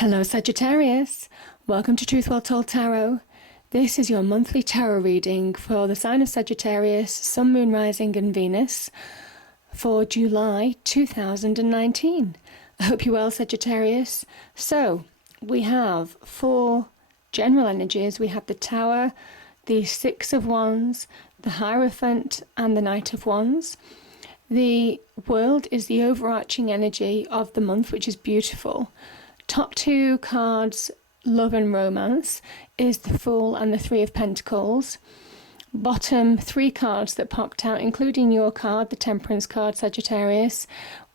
Hello Sagittarius, welcome to Truth Well Told Tarot. This is your monthly tarot reading for the sign of Sagittarius, Sun, Moon, Rising and Venus for July 2019. I hope you're well, Sagittarius. So we have four general energies. We have the Tower, the Six of Wands, the Hierophant and the Knight of Wands. The World is the overarching energy of the month, which is beautiful. Top two cards, love and romance, is the Fool and the Three of Pentacles. Bottom three cards that popped out, including your card, the Temperance card, Sagittarius.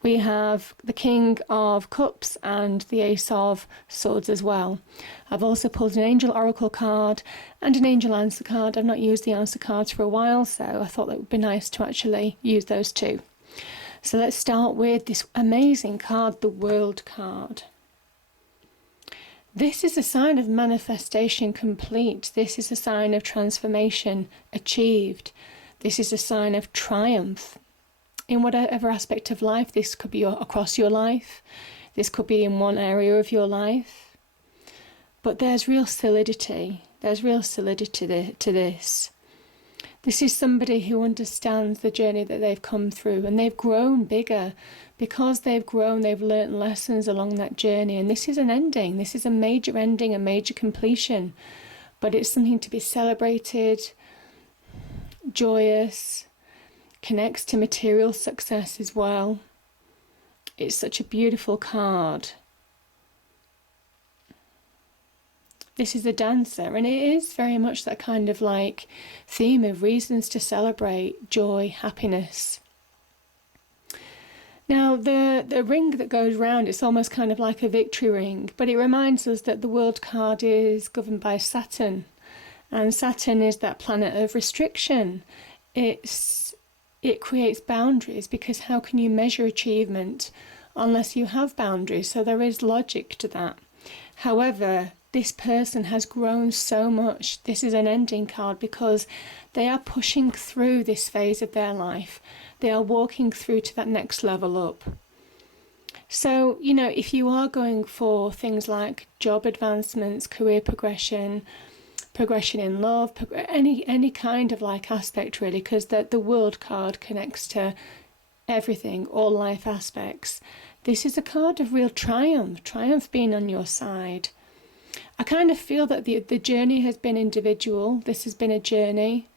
We have the King of Cups and the Ace of Swords as well. I've also pulled an Angel Oracle card and an Angel Answer card. I've not used the answer cards for a while, so I thought that would be nice to actually use those two. So let's start with this amazing card, the World card. This is a sign of manifestation complete. This is a sign of transformation achieved. This is a sign of triumph in whatever aspect of life. This could be across your life. This could be in one area of your life. But there's real solidity. There's real solidity to this. This is somebody who understands the journey that they've come through, and they've grown bigger. Because they've grown, they've learnt lessons along that journey, and this is an ending. This is a major ending, a major completion, but it's something to be celebrated, joyous, connects to material success as well. It's such a beautiful card. This is a Dancer, and it is very much that kind of like theme of reasons to celebrate, joy, happiness. Now, the ring that goes round, it's almost kind of like a victory ring, but it reminds us that the World card is governed by Saturn, and Saturn is that planet of restriction. It creates boundaries, because how can you measure achievement unless you have boundaries? So there is logic to that. However, this person has grown so much. This is an ending card because they are pushing through this phase of their life. They are walking through to that next level up. So, you know, if you are going for things like job advancements, career progression, progression in love, any kind of like aspect really, because the World card connects to everything, all life aspects. This is a card of real triumph being on your side. I kind of feel that the journey has been individual. This has been a journey.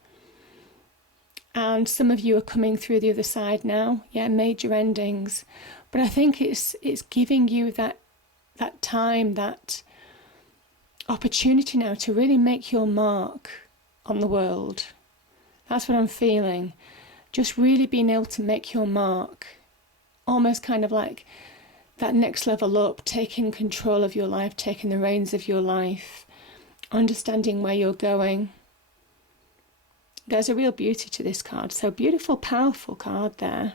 And some of you are coming through the other side now. Yeah, major endings. But I think it's giving you that time, that opportunity now to really make your mark on the world. That's what I'm feeling. Just really being able to make your mark. Almost kind of like that next level up, taking control of your life, taking the reins of your life, understanding where you're going. There's a real beauty to this card. So beautiful, powerful card there.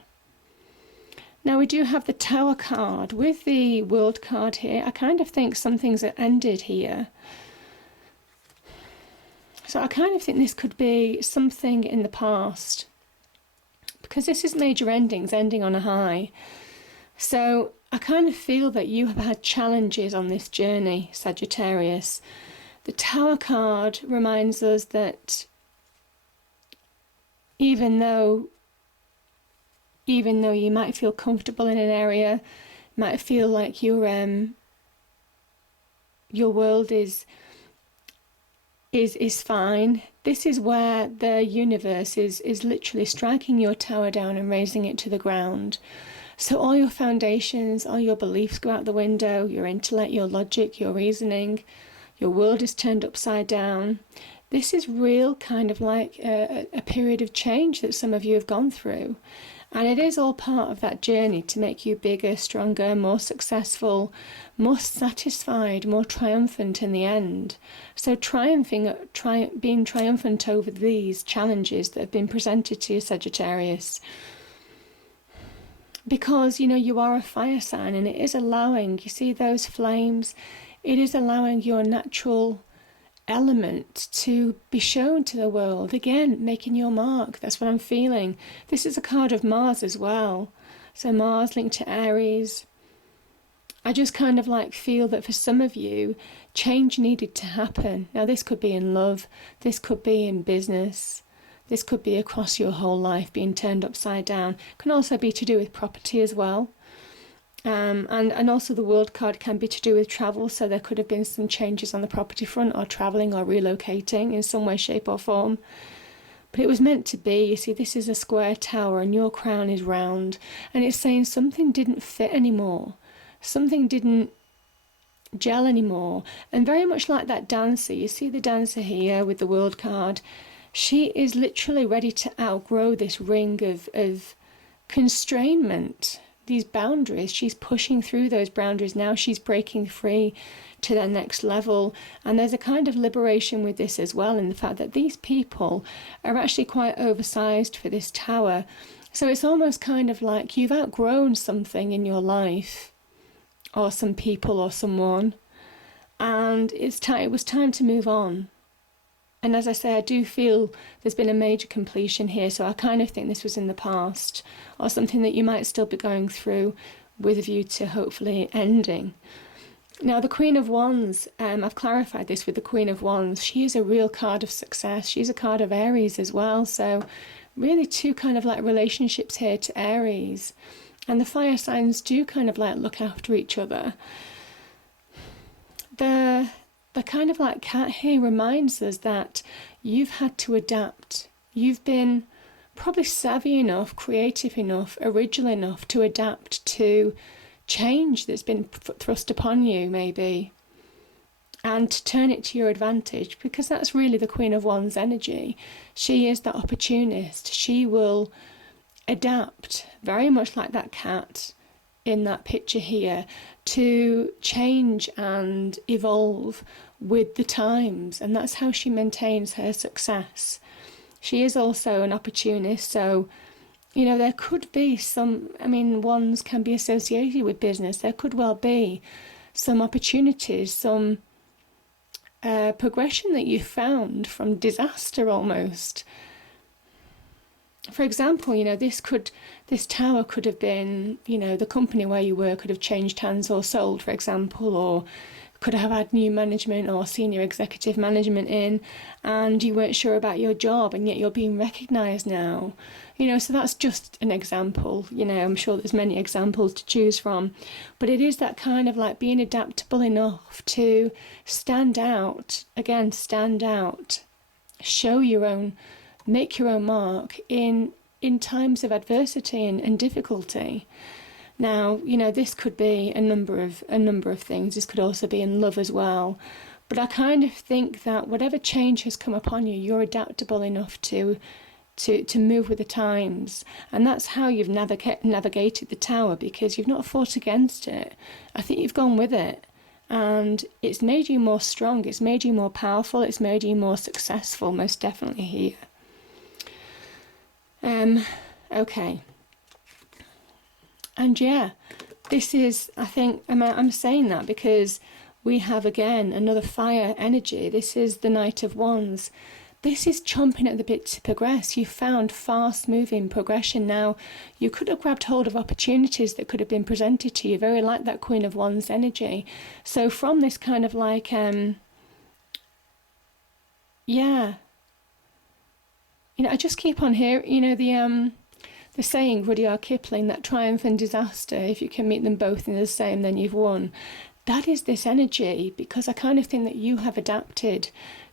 Now we do have the Tower card. With the World card here, I kind of think some things are ended here. So I kind of think this could be something in the past, because this is major endings, ending on a high. So I kind of feel that you have had challenges on this journey, Sagittarius. The Tower card reminds us that even though you might feel comfortable in an area, might feel like your world is fine, this is where the universe is literally striking your tower down and raising it to the ground. So all your foundations, all your beliefs go out the window, your intellect, your logic, your reasoning, your world is turned upside down. This is real kind of like a period of change that some of you have gone through. And it is all part of that journey to make you bigger, stronger, more successful, more satisfied, more triumphant in the end. So being triumphant over these challenges that have been presented to you, Sagittarius. Because, you know, you are a fire sign, and it is allowing, you see those flames, it is allowing your natural element to be shown to the world. Again, making your mark. That's what I'm feeling. This is a card of Mars as well. So Mars linked to Aries. I just kind of like feel that for some of you, change needed to happen. Now, this could be in love, this could be in business, this could be across your whole life being turned upside down. It can also be to do with property as well. And also the World card can be to do with travel, so there could have been some changes on the property front, or travelling or relocating in some way, shape or form. But it was meant to be. You see, this is a square tower and your crown is round, and it's saying something didn't fit anymore. Something didn't gel anymore. And very much like that dancer, you see the dancer here with the World card, she is literally ready to outgrow this ring of constrainment, these boundaries. She's pushing through those boundaries now. She's breaking free to their next level. And there's a kind of liberation with this as well, in the fact that these people are actually quite oversized for this tower. So it's almost kind of like you've outgrown something in your life, or some people or someone, and it was time to move on. And as I say, I do feel there's been a major completion here, so I kind of think this was in the past, or something that you might still be going through with a view to hopefully ending. Now, the Queen of Wands, I've clarified this with the Queen of Wands. She is a real card of success. She's a card of Aries as well, so really two kind of like relationships here to Aries. And the fire signs do kind of like look after each other. The kind of like cat here reminds us that you've had to adapt. You've been probably savvy enough, creative enough, original enough to adapt to change that's been thrust upon you, maybe, and to turn it to your advantage, because that's really the Queen of Wands energy. She is that opportunist. She will adapt, very much like that cat in that picture here, to change and evolve with the times, and that's how she maintains her success. She is also an opportunist, so you know, there could be some, wands can be associated with business. There could well be some opportunities, some progression that you found from disaster almost. For example, you know, this tower could have been, you know, the company where you were could have changed hands or sold, for example, or could have had new management or senior executive management in, and you weren't sure about your job, and yet you're being recognised now. You know, so that's just an example. You know, I'm sure there's many examples to choose from, but it is that kind of like being adaptable enough to stand out, show your own, make your own mark in times of adversity and difficulty. Now, you know, this could be a number of things. This could also be in love as well. But I kind of think that whatever change has come upon you, you're adaptable enough to move with the times. And that's how you've navigated the tower, because you've not fought against it. I think you've gone with it. And it's made you more strong. It's made you more powerful. It's made you more successful, most definitely here. Okay. And yeah, this is, I think, I'm saying that because we have again another fire energy. This is the Knight of Wands. This is chomping at the bit to progress. You found fast moving progression. Now, you could have grabbed hold of opportunities that could have been presented to you, very like that Queen of Wands energy. So from this kind of like, yeah, you know, I just keep on hearing, you know, the saying, Rudyard Kipling, that triumph and disaster, if you can meet them both in the same, then you've won. That is this energy, because I kind of think that you have adapted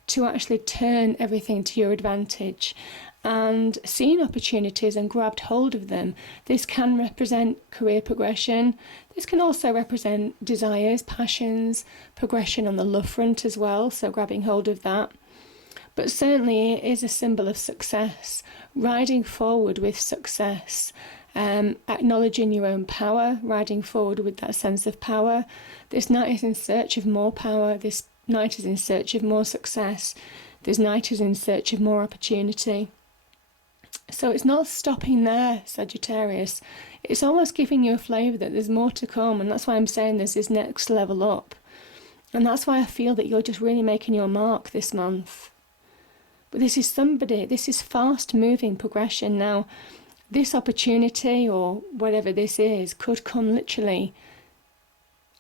to actually turn everything to your advantage and seen opportunities and grabbed hold of them. This can represent career progression. This can also represent desires, passions, progression on the love front as well, so grabbing hold of that. But certainly it is a symbol of success, riding forward with success, acknowledging your own power, riding forward with that sense of power. This knight is in search of more power. This knight is in search of more success. This knight is in search of more opportunity. So it's not stopping there, Sagittarius. It's almost giving you a flavour that there's more to come, and that's why I'm saying there's this next level up. And that's why I feel that you're just really making your mark this month. But this is fast moving progression. Now, this opportunity or whatever this is could come literally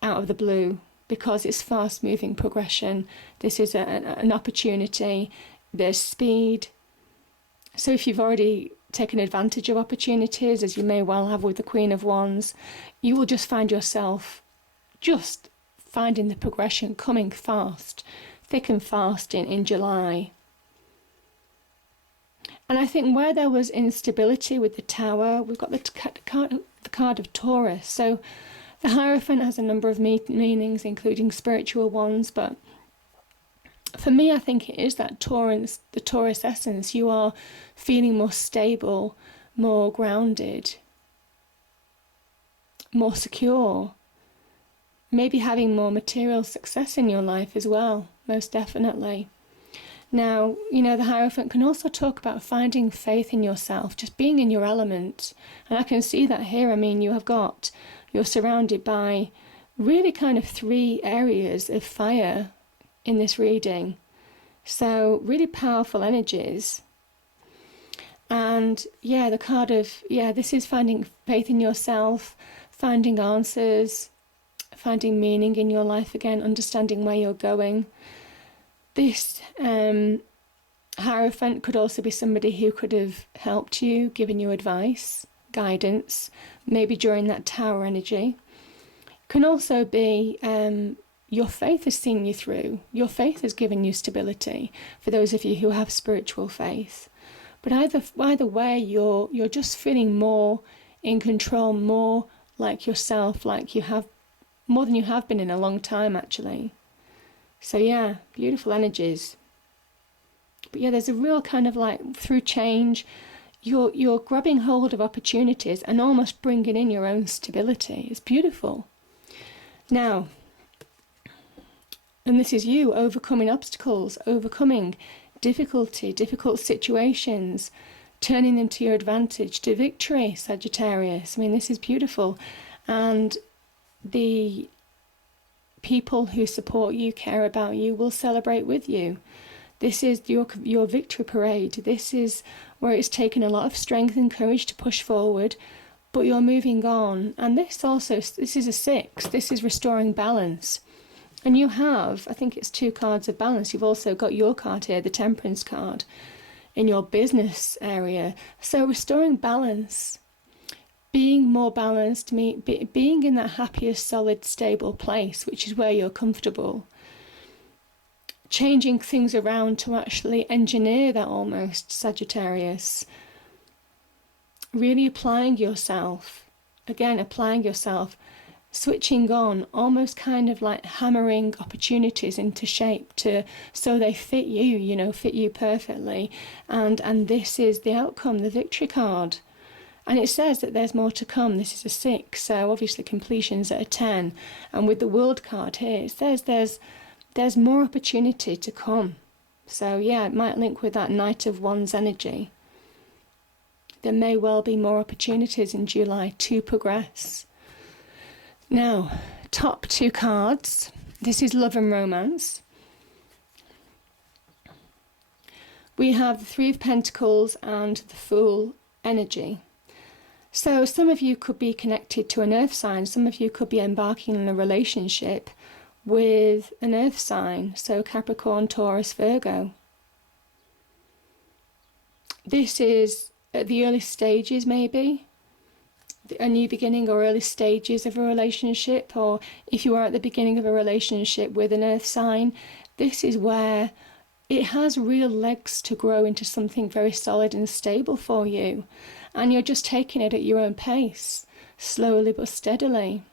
out of the blue, because it's fast moving progression. This is an opportunity. There's speed. So if you've already taken advantage of opportunities, as you may well have with the Queen of Wands, you will just find yourself just finding the progression coming fast, thick and fast in July. And I think where there was instability with the Tower, we've got the card of Taurus. So the Hierophant has a number of meanings, including spiritual ones, but for me, I think it is that the Taurus essence. You are feeling more stable, more grounded, more secure, maybe having more material success in your life as well, most definitely. Now, you know, the Hierophant can also talk about finding faith in yourself, just being in your element. And I can see that here. I mean, you're surrounded by really kind of 3 areas of fire in this reading. So really powerful energies. And yeah, the card of, this is finding faith in yourself, finding answers, finding meaning in your life again, understanding where you're going. This Hierophant could also be somebody who could have helped you, given you advice, guidance, maybe during that Tower energy. Can also be your faith has seen you through. Your faith has given you stability, for those of you who have spiritual faith. But either way, you're just feeling more in control, more like yourself, like you have, more than you have been in a long time, actually. So yeah, beautiful energies. But yeah, there's a real kind of like, through change, you're grabbing hold of opportunities and almost bringing in your own stability. It's beautiful. Now, and this is you overcoming obstacles, overcoming difficult situations, turning them to your advantage, to victory, Sagittarius. I mean, this is beautiful. And the people who support you, care about you, will celebrate with you. This is your victory parade. This is where it's taken a lot of strength and courage to push forward, but you're moving on. And this is a 6. This is restoring balance. And you have, I think it's 2 cards of balance. You've also got your card here, the Temperance card, in your business area. So restoring balance, being more balanced, being in that happier, solid, stable place, which is where you're comfortable. Changing things around to actually engineer that almost, Sagittarius. Really applying yourself. Again, applying yourself. Switching on, almost kind of like hammering opportunities into shape so they fit you, fit you perfectly. And this is the outcome, the victory card. And it says that there's more to come. This is a 6, so obviously completion's at a 10. And with the World card here, it says there's more opportunity to come. So yeah, it might link with that Knight of Wands energy. There may well be more opportunities in July to progress. Now, top 2 cards. This is Love and Romance. We have the 3 of Pentacles and the Fool energy. So some of you could be connected to an earth sign. Some of you could be embarking on a relationship with an earth sign. So Capricorn, Taurus, Virgo. This is at the early stages, maybe. A new beginning or early stages of a relationship, or if you are at the beginning of a relationship with an earth sign, this is where it has real legs to grow into something very solid and stable for you, and you're just taking it at your own pace, slowly but steadily.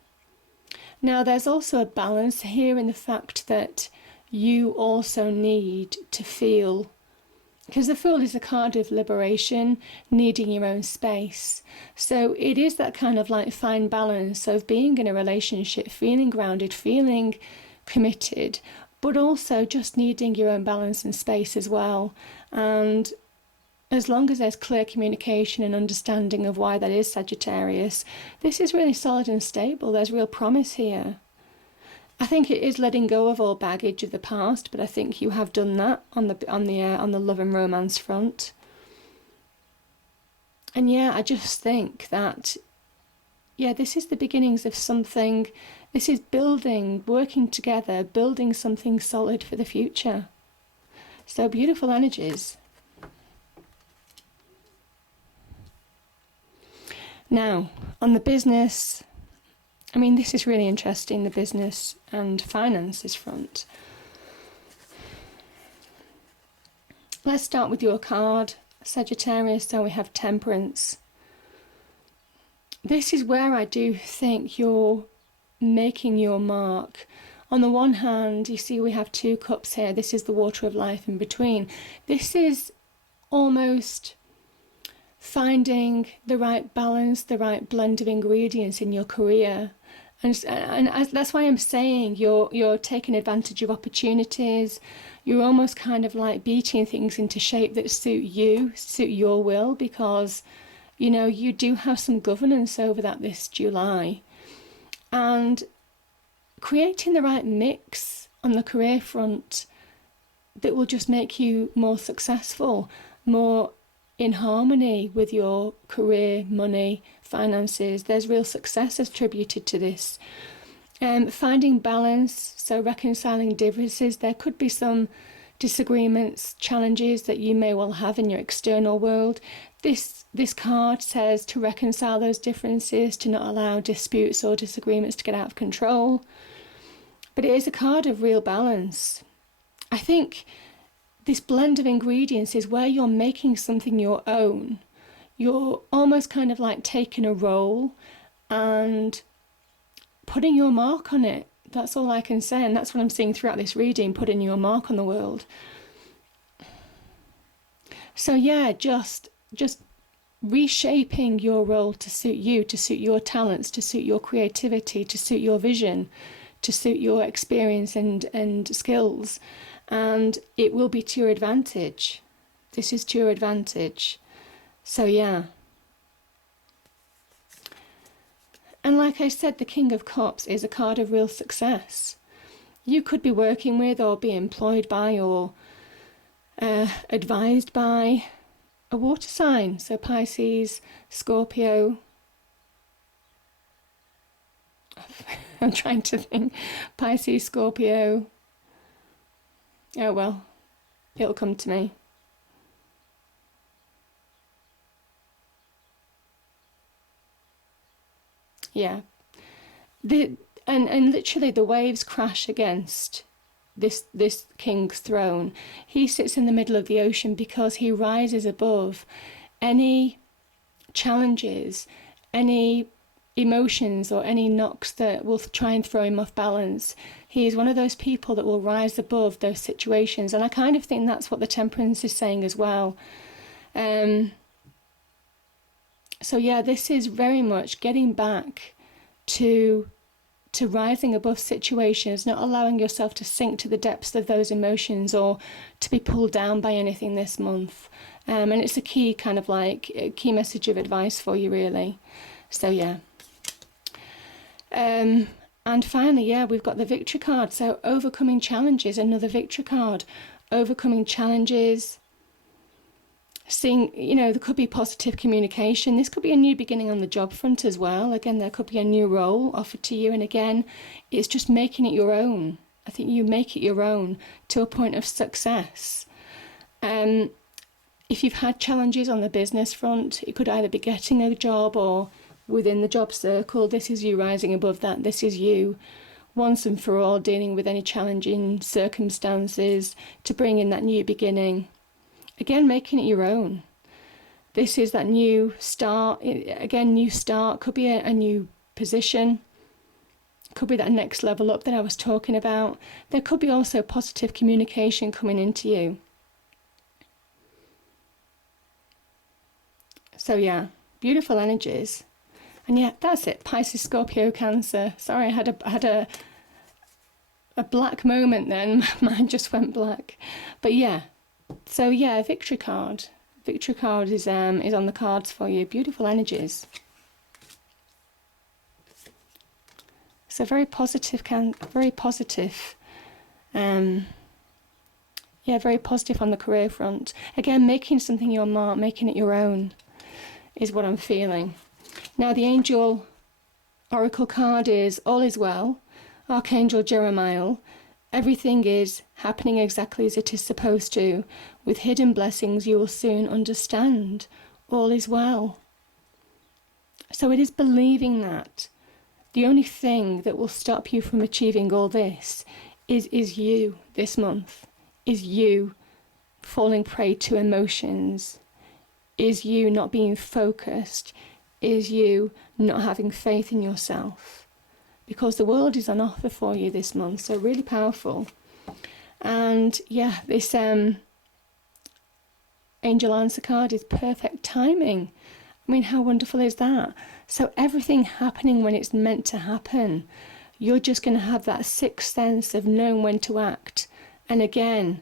Now there's also a balance here in the fact that you also need to feel, because the Fool is a card of liberation, needing your own space. So it is that kind of like fine balance of being in a relationship, feeling grounded, feeling committed, but also just needing your own balance and space as well. And as long as there's clear communication and understanding of why that is, Sagittarius, this is really solid and stable. There's real promise here. I think it is letting go of all baggage of the past, but I think you have done that on the love and romance front. And yeah, I just think that yeah, this is the beginnings of something. This is building, working together, building something solid for the future. So beautiful energies. Now, on the business, I mean, this is really interesting, the business and finances front. Let's start with your card, Sagittarius. So we have Temperance. This is where I do think you're making your mark. On the one hand, you see we have 2 cups here. This is the water of life in between. This is almost finding the right balance, the right blend of ingredients in your career. And that's why I'm saying you're taking advantage of opportunities. You're almost kind of like beating things into shape that suit you, suit your will, because, you know, you do have some governance over that this July. And creating the right mix on the career front that will just make you more successful, more in harmony with your career, money, finances. There's real success attributed to this. Finding balance, so reconciling differences. There could be some disagreements, challenges that you may well have in your external world. This card says to reconcile those differences, to not allow disputes or disagreements to get out of control. But it is a card of real balance. I think this blend of ingredients is where you're making something your own. You're almost kind of like taking a role and putting your mark on it. That's all I can say, and that's what I'm seeing throughout this reading, putting your mark on the world. So yeah, just reshaping your role to suit you, to suit your talents, to suit your creativity, to suit your vision, to suit your experience and skills. And it will be to your advantage. This is to your advantage. So yeah. And like I said, the King of Cups is a card of real success. You could be working with or be employed by or advised by a water sign. So Pisces, Scorpio. I'm trying to think. Pisces, Scorpio. Oh well, it'll come to me. Yeah. And literally the waves crash against this king's throne. He sits in the middle of the ocean because he rises above any challenges, any emotions or any knocks that will try and throw him off balance. He is one of those people that will rise above those situations, and I kind of think that's what the Temperance is saying as well. So yeah, this is very much getting back to rising above situations, not allowing yourself to sink to the depths of those emotions or to be pulled down by anything this month. And it's a key kind of like a key message of advice for you, really. So yeah. And finally, yeah, we've got the victory card. So overcoming challenges, another victory card. Overcoming challenges. Seeing, you know, there could be positive communication. This could be a new beginning on the job front as well. Again, there could be a new role offered to you. And again, it's just making it your own. I think you make it your own to a point of success. If you've had challenges on the business front, it could either be getting a job or within the job circle. This is you rising above that. This is you once and for all dealing with any challenging circumstances to bring in that new beginning. Again, making it your own. This is that new start. Again, new start. Could be a new position. Could be that next level up that I was talking about. There could be also positive communication coming into you. So yeah, beautiful energies. And yeah, that's it. Pisces, Scorpio, Cancer. Sorry, I had a black moment then. Mine just went black. But yeah. So yeah, victory card. Victory card is on the cards for you. Beautiful energies. So very positive, very positive. Yeah, very positive on the career front. Again, making something your mark, making it your own, is what I'm feeling. Now the angel Oracle card is all is well. Archangel Jeremiah, everything is happening exactly as it is supposed to. With hidden blessings you will soon understand. All is well. So it is believing that. The only thing that will stop you from achieving all this is you this month. Is you falling prey to emotions. Is you not being focused. Is you not having faith in yourself. Because the world is on offer for you this month, so really powerful. And yeah, this angel answer card is perfect timing. I mean, how wonderful is that? So everything happening when it's meant to happen. You're just going to have that sixth sense of knowing when to act. And again,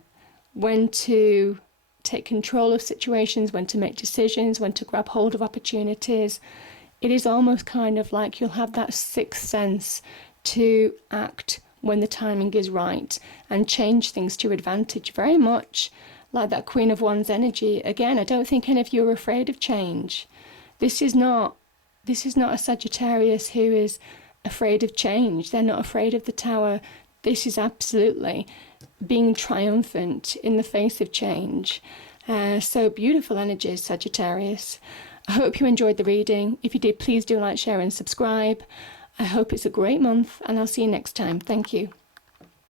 when to take control of situations, when to make decisions, when to grab hold of opportunities. It is almost kind of like you'll have that sixth sense to act when the timing is right and change things to your advantage, very much like that Queen of Wands energy. Again, I don't think any of you are afraid of change. This is not a Sagittarius who is afraid of change. They're not afraid of the Tower. This is absolutely being triumphant in the face of change. So beautiful energies, Sagittarius. I hope you enjoyed the reading. If you did, please do like, share and subscribe. I hope it's a great month and I'll see you next time. Thank you.